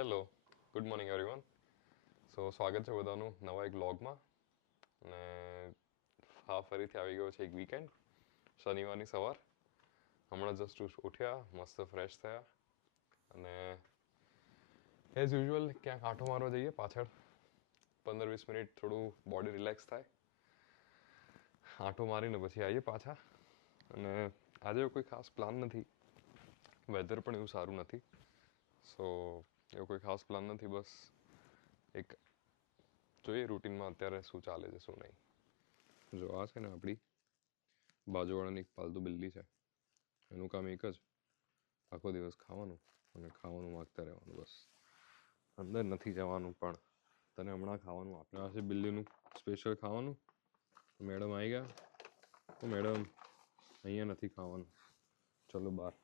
Hello, good morning everyone. સ્વાગત છે બધાનું નવા એક વ્લોગમાં. અને હા, ફરીથી આવી ગયો છે એક વીકેન્ડ, શનિવારની સવાર. હમણાં જસ્ટ ઉઠ્યા, મસ્ત ફ્રેશ થયા અને એઝ યુઝ્યુઅલ ક્યાંક આંટો મારવા જઈએ પાછળ. 15-20 મિનિટ થોડું બોડી રિલેક્સ થાય, આંટો મારીને પછી આવીએ પાછા. અને આજે કોઈ ખાસ પ્લાન નથી, વેધર પણ એવું સારું નથી. એવો કોઈ ખાસ પ્લાન નથી, બસ એક જોઈએ રૂટીનમાં અત્યારે શું ચાલે છે શું નહીં. જો આ છે ને આપણી બાજુવાળાની એક પાલતુ બિલ્લી છે. એનું કામ એક જ, આખો દિવસ ખાવાનું અને ખાવાનું માગતા રહેવાનું. બસ અંદર નથી જવાનું, પણ તને હમણાં ખાવાનું આપણા છે બિલ્લીનું સ્પેશિયલ ખાવાનું. મેડમ આવી ગયા, તો મેડમ અહીંયા નથી ખાવાનું, ચલો બહાર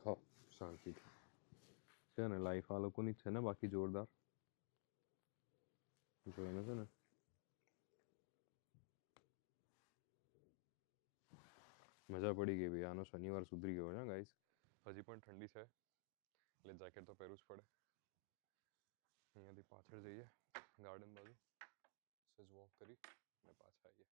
ખાઓ શાંતિથી. છે ને લાઈફ આ લોકોની છે ને બાકી જોરદાર. જો એને છે ને મજા પડી ગઈ ભાઈ. આનો શનિવાર સુધરી ગયો છે ગાઈસ. હજી પણ ઠંડી છે એટલે જેકેટ તો પહેરવું જ પડે. અહીંયાથી પાછળ જઈએ ગાર્ડન બાજુ, સજ વોક કરી અને પાછા આવીએ.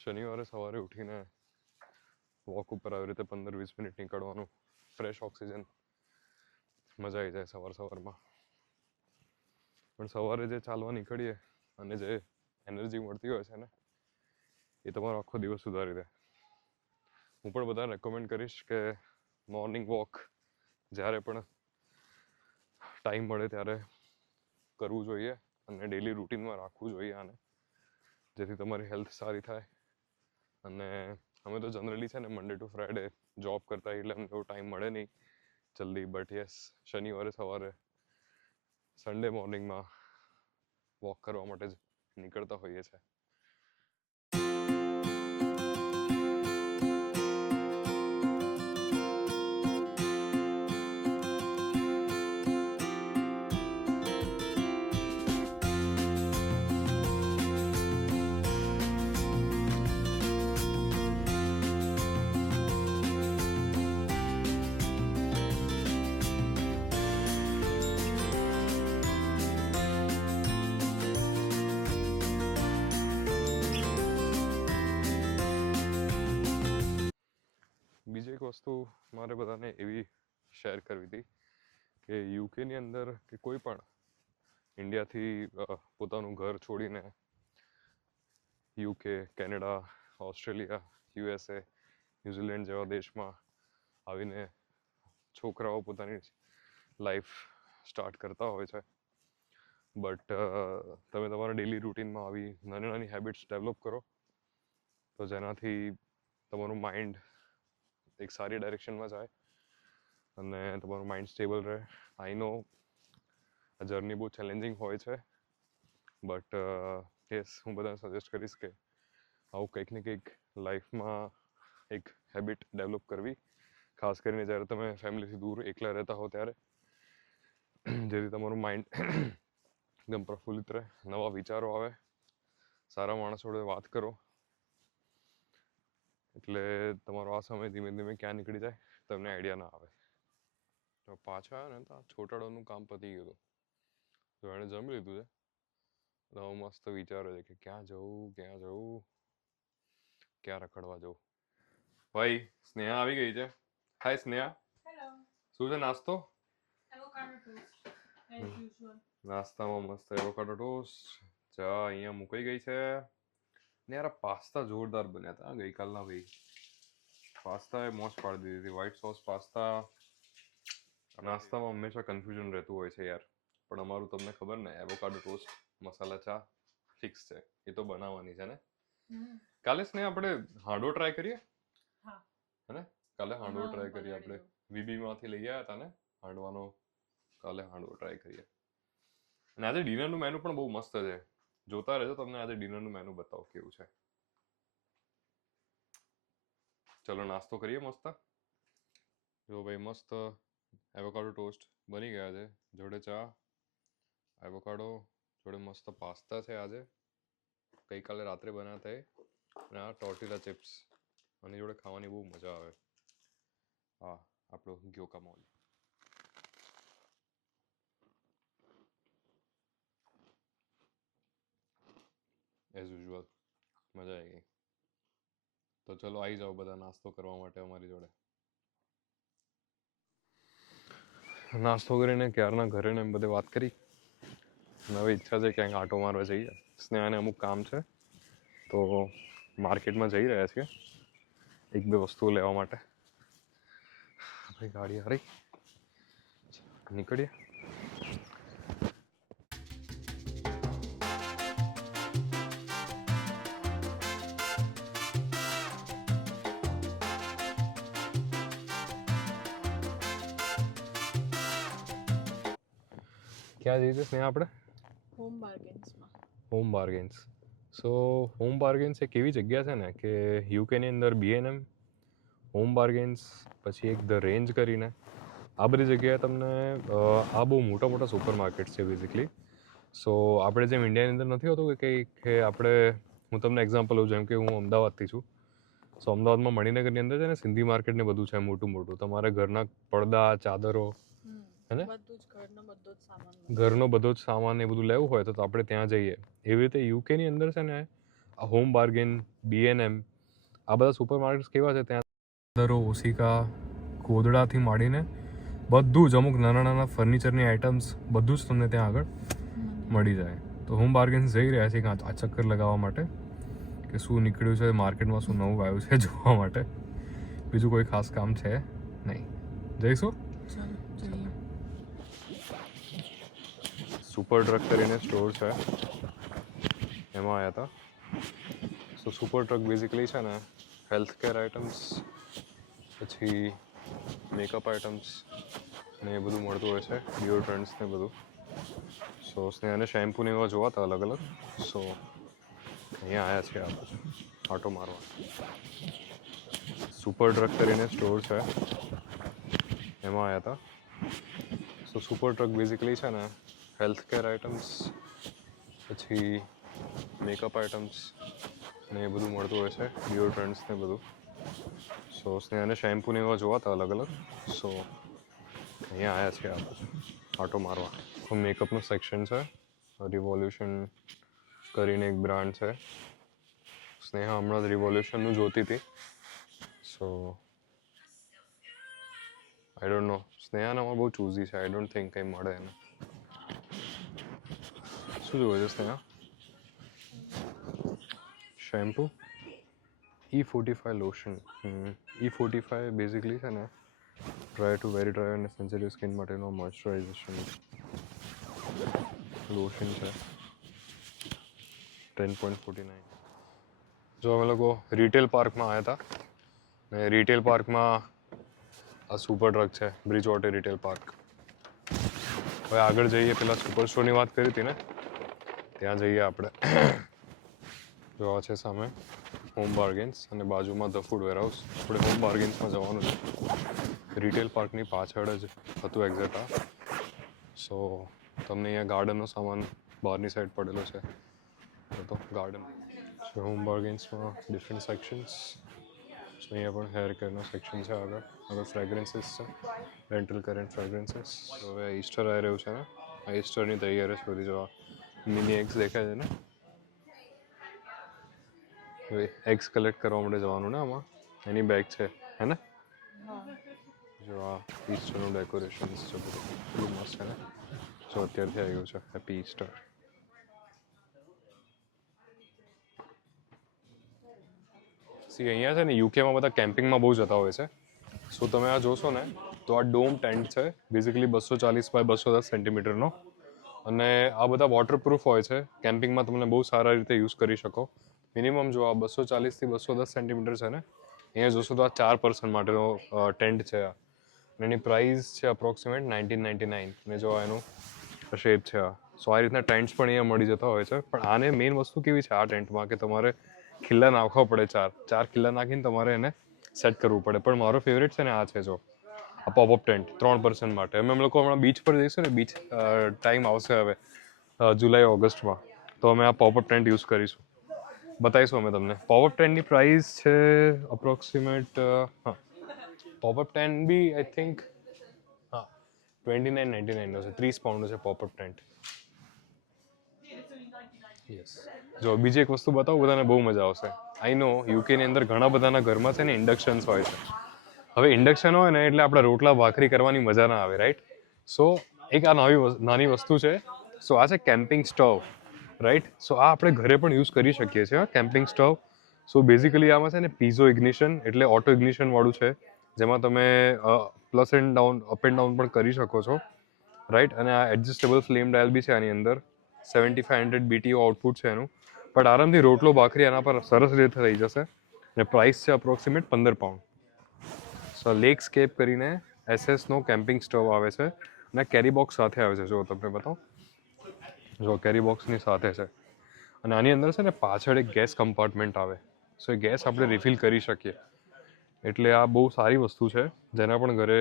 શનિવારે સવારે ઉઠીને વોક ઉપર આવી રીતે 15-20 મિનિટ નીકળવાનું, ફ્રેશ ઓક્સિજન, મજા આવી જાય સવાર સવારમાં. પણ સવારે જે ચાલવા નીકળીએ અને જે એનર્જી મળતી હોય છે ને, એ તમારો આખો દિવસ સુધારી દે. હું પણ બધાને રેકમેન્ડ કરીશ કે મોર્નિંગ વોક જ્યારે પણ ટાઈમ મળે ત્યારે કરવું જોઈએ અને ડેલી રૂટીનમાં રાખવું જોઈએ આને, જેથી તમારી હેલ્થ સારી થાય. અને અમે તો જનરલી છે ને મંડે ટુ ફ્રાઈડે જોબ કરતા, એટલે અમને એવો ટાઈમ મળે નહીં જલ્દી. બટ યસ, શનિવારે સવારે, સન્ડે મોર્નિંગમાં વોક કરવા માટે જ નીકળતા હોઈએ છીએ. બીજી એક વસ્તુ મારે બધાને એવી શેર કરવી હતી કે યુકેની અંદર કે કોઈ પણ ઇન્ડિયાથી પોતાનું ઘર છોડીને UK, Canada, Australia, USA, New Zealand જેવા દેશમાં આવીને છોકરાઓ પોતાની લાઈફ સ્ટાર્ટ કરતા હોય છે. બટ તમે તમારા ડેલી રૂટીનમાં આવી નાની નાની હેબિટ્સ ડેવલપ કરો, તો જેનાથી તમારું માઇન્ડ એક સારી ડાયરેક્શનમાં જાય અને તમારું માઇન્ડ સ્ટેબલ રહે. આઈ નો આ જર્ની બહુ ચેલેન્જિંગ હોય છે, બટ યસ, હું બધાને સજેસ્ટ કરીશ કે આવું કંઈક ને કંઈક લાઈફમાં એક હેબિટ ડેવલપ કરવી, ખાસ કરીને જ્યારે તમે ફેમિલીથી દૂર એકલા રહેતા હો ત્યારે, જેથી તમારું માઇન્ડ એકદમ પ્રફુલ્લિત રહે, નવા વિચારો આવે, સારા માણસો જોડે વાત કરો, એટલે તમારો આ સમય ધીમે ધીમે ક્યાં નીકળી જાય તમને આઈડિયા ના આવે. તો પાછા આવ્યા ને તો આ છોટાડાનું કામ પતી ગયું હતું. તો એણે જમી લીધું છે, તો મસ્ત વિચારે છે કે ક્યાં જવું, ક્યાં જવું, ક્યાં રખડવા જવું. ભાઈ સ્નેહા આવી ગઈ છે. હાય સ્નેહા. શું છે નાસ્તો? નાસ્તામાં મસ્ત એવોકાડો ટોસ્ટ, ચા અહીંયા મુકાઈ ગઈ છે. ને યાર પાસ્તા જોરદાર બન્યા હતા ગઈકાલના ભાઈ. પાસ્તા એ મોજ પાડી દીધી હતી. White sauce pasta. નાસ્તામાં હંમેશા કન્ફ્યુઝન રહેતું હોય છે યાર, પણ અમારું તમને ખબર ને, એવોકાડો ટોસ્ટ મસાલા ચા ફિક્સ છે, એ તો બનાવવાની છે ને. કાલે સ્નેહ આપણે હાંડવો ટ્રાય કરીએ, હે? કાલે હાંડવો ટ્રાય કરીએ આપણે. વીબી માંથી લઈ આવ્યા હતા ને હાંડવાનો. કાલે હાંડવો ટ્રાય કરીએ. અને આજે ડિનરનું મેનુ પણ બહુ મસ્ત છે. જોતા રહેજો, તમને આજે ડિનરનું મેનુ બતાવો કેવું છે. ચલો નાસ્તો કરીએ મસ્ત. જો ભાઈ મસ્ત એવોકાડો ટોસ્ટ બની ગયા છે, જોડે ચા, એવોકાડો જોડે મસ્ત પાસ્તા છે આજે ગઈકાલે રાત્રે બનાવ્યા હતા અને આ ટોર્ટિલા ચિપ્સ આની જોડે ખાવાની બહુ મજા આવે. હા, આપણો ગ્યોકામોલ. એઝ યુઝ્યુઅલ મજા આવી ગઈ. તો ચલો આવી જાઓ બધા નાસ્તો કરવા માટે અમારી જોડે. નાસ્તો કરીને ક્યારના ઘરે ને એમ બધે વાત કરી. હવે ઈચ્છા છે ક્યાંક આંટો મારવા જઈએ. સ્નેહાને અમુક કામ છે તો માર્કેટમાં જઈ રહ્યા છીએ એક બે વસ્તુઓ લેવા માટે. ભાઈ ગાડી હારી નીકળીએ. ક્યાં જઈએ છીએ સ્નેહા આપણે? હોમ બાર્ગેન્સમાં. હોમ બાર્ગેન્સ. સો હોમ બાર્ગેન્સ એક એવી જગ્યા છે ને કે યુકેની અંદર B&M, હોમ બાર્ગેન્સ, પછી એક ધ રેન્જ કરીને આ બધી જગ્યાએ તમને આ બહુ મોટા મોટા સુપર માર્કેટ્સ છે બેઝિકલી. સો આપણે જેમ ઇન્ડિયાની અંદર નથી હોતું કે આપણે, હું તમને એક્ઝામ્પલ લઉં, જેમ કે હું અમદાવાદથી છું. સો અમદાવાદમાં મણિનગરની અંદર છે ને સિંધી માર્કેટ ને બધું છે મોટું મોટું. તમારે ઘરના પડદા, ચાદરો, હેને, ઘરનો બધો જ સામાન એ બધું લેવું હોય તો આપણે ત્યાં જઈએ. એવી રીતે યુકેની અંદર છે ને આ હોમ બાર્ગેન, B&M આ બધા સુપર માર્કેટ્સ કેવા છે, ત્યાં ચાદરો, ઓશિકા, ગોદડાથી માંડીને બધું જ, અમુક નાના નાના ફર્નિચરની આઇટમ્સ બધું જ તમને ત્યાં આગળ મળી જાય. તો હોમ બાર્ગેન્સ જઈ રહ્યા છે આ ચક્કર લગાવવા માટે કે શું નીકળ્યું છે માર્કેટમાં, શું નવું આવ્યું છે જોવા માટે. બીજું કોઈ ખાસ કામ છે નહીં. જઈશું. સુપર ટ્રક કરીને સ્ટોર છે, એમાં આવ્યા હતા. સો સુપર ટ્રક બેઝિકલી છે ને હેલ્થ કેર આઇટમ્સ, પછી મેકઅપ આઇટમ્સ ને એ બધું મળતું હોય છે, ડિયોડ્રન્ટ્સ ને બધું. સો સ્નેહાને શેમ્પૂ ને એવા જોવા હતા અલગ અલગ. સો અહીંયા આવ્યા છે આપણે આટો મારવા. સુપર ટ્રક કરીને સ્ટોર છે, એમાં આવ્યા હતા. સો સુપર ટ્રક બેઝિકલી છે ને હેલ્થ કેર આઇટમ્સ, પછી મેકઅપ આઇટમ્સ ને એ બધું મળતું હોય છે, ડિયોડ્રન્ટ્સ ને બધું. સો સ્નેહાને શેમ્પૂ ને એવા જોવા હતા અલગ અલગ. સો અહીંયા આવ્યા છે આપણે આટો મારવા. મેકઅપનું સેક્શન છે, રિવોલ્યુશન કરીને એક બ્રાન્ડ છે. સ્નેહા હમણાં જ રિવોલ્યુશનનું જોતી હતી. સો આઈ ડોન્ટ નો, સ્નેહાનામાં બહુ ચૂઝી છે. આઈ ડોન્ટ થિંક કંઈ મળે એને. શું જોવે છે Sneha? Shampoo E45 lotion. E45 basically છે ને ડ્રાય ટુ વેરી ડ્રાય અને સેન્સિટિવ સ્કિન માટેનો મોઇશ્ચરાઇઝેશન લોશન છે, 10.49. જો અમે લોકો રિટેલ પાર્કમાં આવ્યા હતા ને રિટેલ પાર્કમાં આ સુપર ટ્રક છે, બ્રિજ વોટર રિટેલ પાર્ક. હવે આગળ જઈએ, પેલા સુપર સ્ટોરની વાત કરી હતી ને, ત્યાં જઈએ આપણે. જો આ છે સામે હોમ બાર્ગેન્સ અને બાજુમાં ધ ફૂડ વેરહાઉસ. આપણે હોમ બાર્ગેન્સમાં જવાનું છે. રિટેલ પાર્કની પાછળ જ હતું એક્ઝેક્ટ આ. સો તમને અહીંયા ગાર્ડનનો સામાન બહારની સાઈડ પડેલો છે, તો ગાર્ડન. સો હોમ બાર્ગેન્સમાં ડિફરન્ટ સેક્શન્સ. સો અહીંયા પણ હેર કેરનો સેક્શન છે આગળ ફ્રેગ્રન્સીસ છે, રેન્ટલ કર એન્ડ ફ્રેગ્રન્સીસ. હવે ઈસ્ટર આવી રહ્યું છે ને, આ ઈસ્ટરની તૈયારી છે બધી. જો મિની એગ્સ દેખાય છે ને, હવે એગ્સ કલેક્ટ કરવા માટે જવાનું ને આમાં, એની બેગ છે હે ને. જો આ ઈસ્ટરનું ડેકોરેશન્સ છે બધું મસ્ત છે ને. જો અત્યારથી આવી ગયું છે હેપી ઈસ્ટર. અહીંયા છે ને યુકેમાં બધા કેમ્પિંગમાં બહુ જતા હોય છે. સો તમે આ જોશો ને તો આ ડોમ ટેન્ટ છે, બેઝિકલી 240 બાય 210 સેન્ટીમીટરનો. અને આ બધા વોટરપ્રૂફ હોય છે. કેમ્પિંગમાં તમને બહુ સારા રીતે યુઝ કરી શકો. મિનિમમ જો આ 240 થી 210 સેન્ટીમીટર છે ને, અહીંયા જોશો તો આ 4 પર્સન માટેનો ટેન્ટ છે. આ એની પ્રાઇસ છે અપ્રોક્સિમેટ 1999. અને જો એનું શેપ છે આ. સો આ રીતના ટેન્ટ્સ પણ અહીંયા મળી જતા હોય છે. પણ આને મેઇન વસ્તુ કેવી છે આ ટેન્ટમાં, કે તમારે ખિલ્લા નાખવા પડે. ચાર ખિલ્લા નાખીને તમારે એને સેટ કરવું પડે. પણ મારો ફેવરેટ છે ને આ છે જો આ પોપઅપ ટેન્ટ 3 પર્સન માટે. અમે લોકો હમણાં બીચ પર જઈશું ને, બીચ ટાઈમ આવશે હવે જુલાઈ ઓગસ્ટમાં, તો અમે આ પોપઅપ ટેન્ટ યુઝ કરીશું. બતાવીશું અમે તમને. પોપઅપ ટેન્ટની પ્રાઇસ છે અપ્રોક્સિમેટ, હા pop up tent be I think હા 29.99નો છે, 30 પાઉન્ડનો છે પોપઅપ ટેન્ટ. યસ. જો બીજી એક વસ્તુ બતાવું, બધાને બહુ મજા આવશે. આઈ નો યુકેની અંદર ઘણા બધાના ઘરમાં છે ને ઇન્ડક્શન્સ હોય છે. હવે ઇન્ડક્શન હોય ને એટલે આપણે રોટલા ભાખરી કરવાની મજા ના આવે, રાઈટ? સો એક આ નાની વસ્તુ છે. સો આ છે કેમ્પિંગ સ્ટવ, રાઈટ? સો આ આપણે ઘરે પણ યુઝ કરી શકીએ છીએ કેમ્પિંગ સ્ટવ. સો બેઝિકલી આમાં છે ને પીઝો ઇગ્નિશન એટલે ઓટો ઇગ્નિશન વાળું છે, જેમાં તમે plus and down, up and down પણ કરી શકો છો, રાઈટ? અને આ એડજસ્ટેબલ ફ્લેમ ડાયલ બી છે આની અંદર. 7500 BTU આઉટપુટ છે એનું. પણ આરામથી રોટલો ભાખરી આના પર સરસ રીતે થઈ જશે. અને પ્રાઇસ છે અપ્રોક્સિમેટ 15 પાઉન્ડ. સો લેક સ્કેપ કરીને એસએસનો કેમ્પિંગ સ્ટવ આવે છે અને કેરી બોક્સ સાથે આવે છે. જો તમને બતાવો, જો કેરી બોક્સની સાથે છે. અને આની અંદર છે ને પાછળ એક ગેસ કમ્પાર્ટમેન્ટ આવે. સો એ ગેસ આપણે રિફિલ કરી શકીએ. એટલે આ બહુ સારી વસ્તુ છે. જેના પણ ઘરે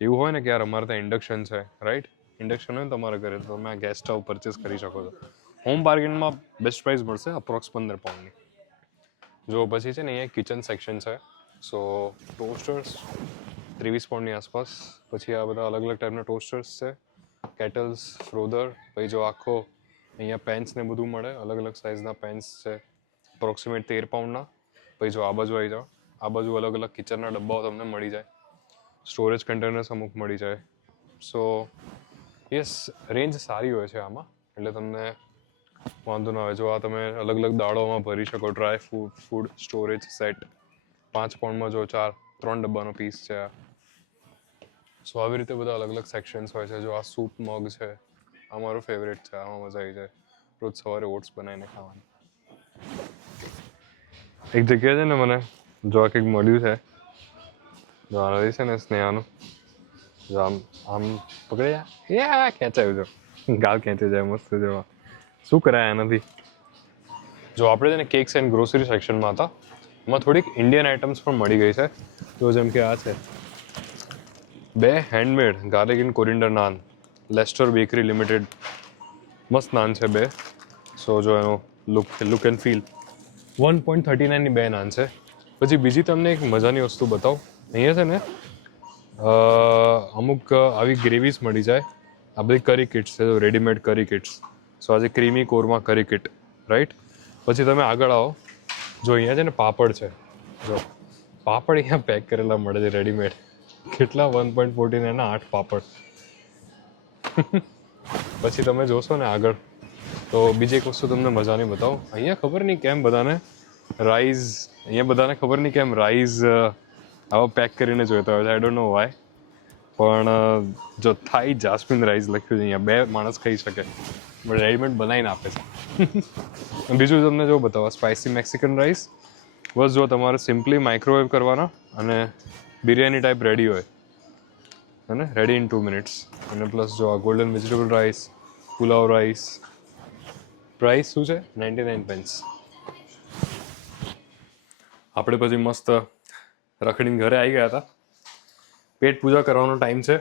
એવું હોય ને કે યાર અમારે ત્યાં ઇન્ડક્શન છે, રાઈટ? ઇન્ડક્શન હોય ને તમારા ઘરે, તો તમે આ ગેસ સ્ટવ પરચેસ કરી શકો છો. હોમ બાર્ગેનમાં બેસ્ટ પ્રાઇસ મળશે અપ્રોક્સ 15 પાઉન્ડની. જો પછી છે ને અહીંયા કિચન સેક્શન છે. સો ટોસ્ટર્સ 23 પાઉન્ડની આસપાસ. પછી આ બધા અલગ અલગ ટાઈપના ટોસ્ટર્સ છે, કેટલ્સ, ફ્રોધર. પછી જો આખો અહીંયા પેન્સ ને બધું મળે, અલગ અલગ સાઇઝના પેન્સ છે અપ્રોક્સિમેટ 13 પાઉન્ડના. પછી જો આ બાજુ આવી જાઓ, આ બાજુ અલગ અલગ કિચનના ડબ્બાઓ તમને મળી જાય. સ્ટોરેજ કન્ટેનર્સ અમુક મળી જાય. સો યસ, રેન્જ સારી હોય છે આમાં, એટલે તમને વાંધો ના આવે. જો આ તમે અલગ અલગ દાળોમાં ભરી શકો. ડ્રાય ફૂડ સ્ટોરેજ સેટ 5 પાઉન્ડમાં જો 3 ડબ્બાનો પીસ છે આ. સો આવી રીતે બધા અલગ અલગ સેક્શન્સ હોય છે. જો આ સૂપ મગ છે, આ મારું ફેવરેટ છે, આમાં મજા આવી જાય રોજ સવારે ઓટ્સ બનાવીને ખાવાની. એક જગ્યાએ છે ને મને જો આ કંઈક મળ્યું છે, જો આ રહી છે ને સ્નેહાનું, જો આમ આમ પકડ્યા ખેંચાયું, જો ગાલ ખેંચી જાય મસ્ત. જો શું કરાય એનાથી. જો આપણે છે ને કેક્સ એન્ડ ગ્રોસરી સેક્શનમાં હતા, એમાં થોડીક ઇન્ડિયન આઇટમ્સ પણ મળી ગઈ છે. તો જેમ કે આ છે 2 handmade garlic and coriander naan, Leicester bakery limited. મસ્ત નાન છે 2. સો જો એનો લુક એન્ડ ફીલ 1.39ની 2 નાન છે. પછી બીજી તમને એક મજાની વસ્તુ બતાવું. અહીંયા છે ને અમુક આવી ગ્રેવીઝ મળી જાય. આ બધી કરી કિટ્સ છે, રેડીમેડ કરી કિટ્સ. સો આજે ક્રીમી કોરમા કરી કિટ, રાઈટ? પછી તમે આગળ આવો, જો અહીંયા છે ને પાપડ છે. જો પાપડ અહીંયા પેક કરેલા મળે છે રેડીમેડ. કેટલા 1.49ના 8 પાપડ. પછી તમે જોશો ને આગળ, તો બીજી એક વસ્તુ તમને મજાની બતાવો. અહીંયા ખબર નહીં કેમ બધાને રાઈઝ આવા પેક કરીને જોઈતા હોય છે. I don't know why. પણ જો થાઈ જાસ્મિન રાઈસ લખ્યું છે અહીંયા, 2 માણસ ખાઈ શકે, પણ રેડીમેડ બનાવીને આપે છે. બીજું તમને જો બતાવો, સ્પાઇસી મેક્સિકન રાઈસ. બસ જો તમારે સિમ્પલી માઇક્રોવેવ કરવાના અને બિરયાની ટાઈપ રેડી હોય, અને રેડી ઇન 2 મિનિટ્સ. અને પ્લસ જો આ golden vegetable rice, pulao rice. Price શું છે? 99 પેન્સ. આપણે પછી મસ્ત રખડીને ઘરે આવી ગયા હતા. પેટ પૂજા કરવાનો ટાઈમ છે.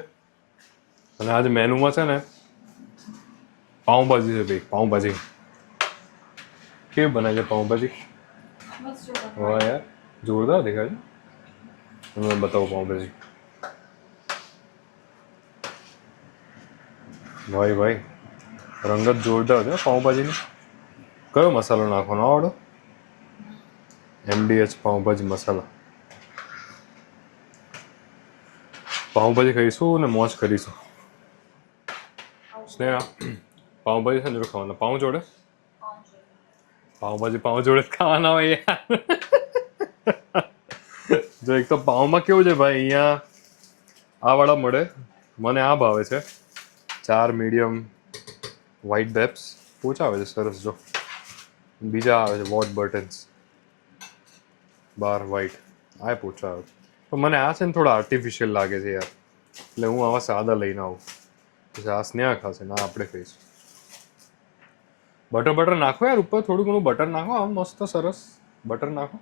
અને આજે મેનુમાં છે ને પાઉંભાજી છે ભાઈ, પાઉંભાજી. કેવી બનાવી છે પાઉંભાજી? વાહ યાર, જોરદાર દેખાય છે. તમને બતાવો પાઉંભાજી. ભાઈ રંગત જોરદાર છે પાઉંભાજીની. કયો મસાલો નાખવાનો આવડો? MDH પાઉંભાજી મસાલા. પાઉંભાજી ખાઈશું ને મોજ કરીશું. સ્નેહા, પાઉંભાજી છે ને જોડે ખાવાના. પાઉં જોડે પાઉંભાજી પાઉં જોડે જ ખાવાના હોય યાર. જો એક તો પાઉંમાં કેવું છે ભાઈ, અહીંયા આ વાળા મળે, મને આ ભાવે છે. 4 મીડિયમ વ્હાઈટ બેપ્સ પોચા આવે છે સરસ. જો બીજા આવે છે વોટ બટન્સ 12 વ્હાઈટ, આ પોચા આવે. પણ મને આ છે ને થોડા આર્ટિફિશિયલ લાગે છે યાર, એટલે હું આવા સાદા લઈને આવું. પછી આ સ્નેહા ખાશે ના આપણે ખાઈશું. બટર નાખો યાર ઉપર, થોડું ઘણું બટર નાખો. આમ મસ્ત સરસ બટર નાખો.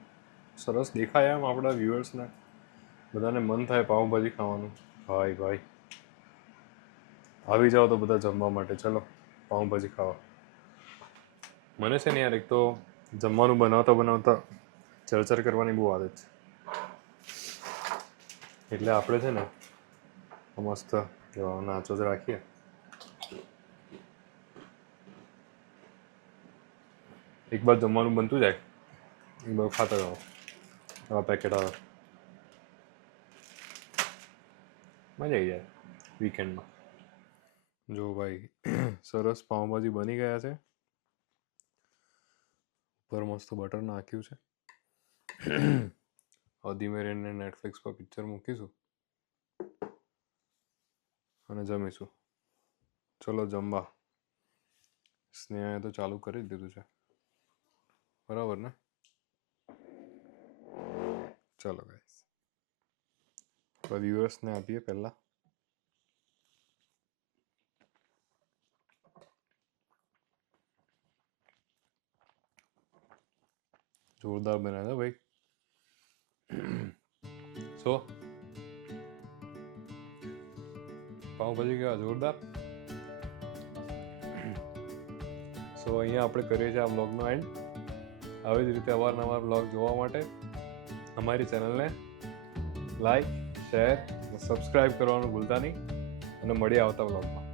સરસ દેખાય એમ આપણા વ્યુઅર્સને બધાને મન થાય પાઉંભાજી ખાવાનું. ભાઈ ભાઈ આવી જાઓ તો બધા જમવા માટે. ચલો પાઉંભાજી ખાવા. મને છે ને યાર એક તો જમવાનું બનાવતા બનાવતા ચરચર કરવાની બહુ આદત છે, એટલે આપણે છે ને મસ્ત નાચો જ રાખીએ. એક બાર જમવાનું બનતું જાય, એક બાર ખાતા જાઓ. આવા પેકેટ આવે, મજા આવી જાય વીકેન્ડમાં. જો ભાઈ સરસ પાઉંભાજી બની ગયા છે. ઉપર મસ્ત બટર નાખ્યું છે. ધીમે રહીને નેટફ્લિક્સ પર પિક્ચર મૂકીશું અને જમીશું. ચલો જમવા. સ્નેહાએ તો ચાલુ કરી જ દીધું છે, બરાબર ને? ચલો ગાઈસ, વ્યુઅર્સને આપીએ પહેલાં. જોરદાર બન્યા છે ભાઈ. સો પાઉંભાજી કેવા જોરદાર. સો અહીંયા આપણે કરીએ છીએ આ બ્લોગનો એન્ડ. આવી જ રીતે અવારનવાર બ્લોગ જોવા માટે અમારી ચેનલને લાઈક, શેર અને સબસ્ક્રાઈબ કરવાનું ભૂલતા નહીં. અને મળીએ આવતા બ્લોગમાં.